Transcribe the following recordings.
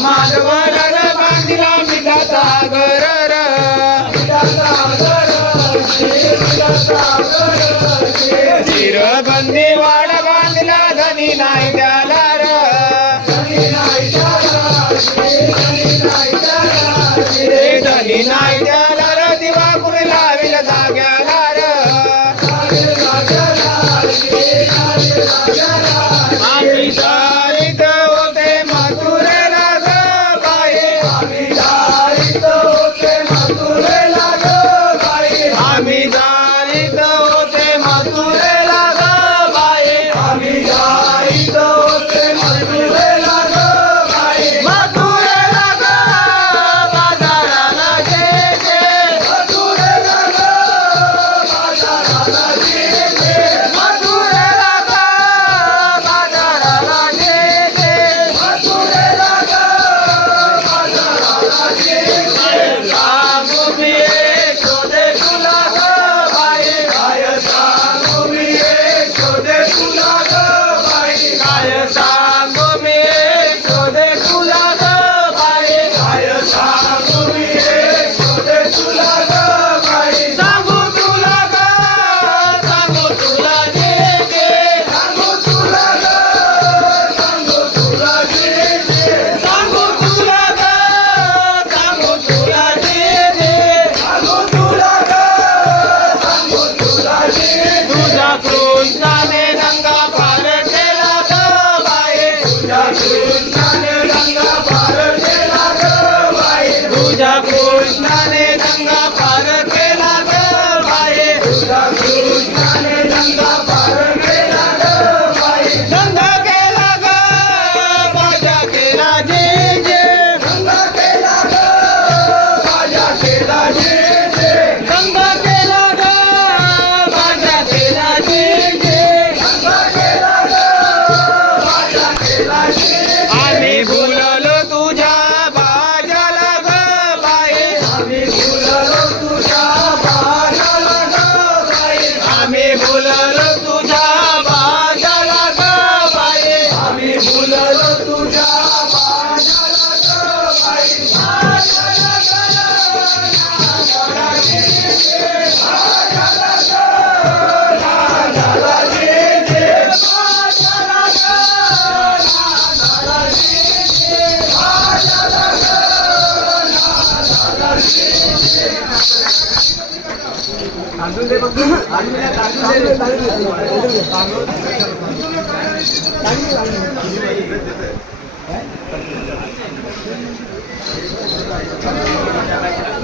गोगा माधवर र बांधिला मिठाचा घर र चिरबंदी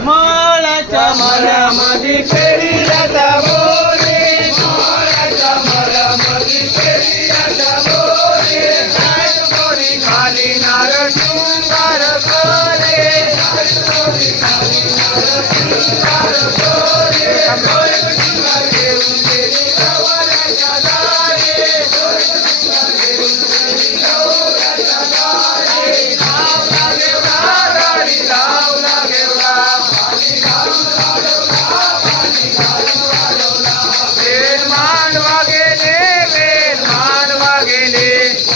माळाच्या मरामध्ये फेरी जाता बोरे माळाच्या मरामध्ये फेरी जाता बोरे काय कोणी खाली नार शृंगार करे वेल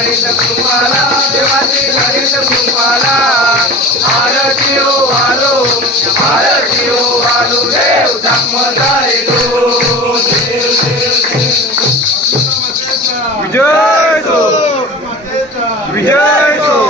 देवाची धरित कृपाला देवाची धरित कृपाला आरती हो आलो आरती हो आलो देव धर्माचा येतो विजय तो विजय तो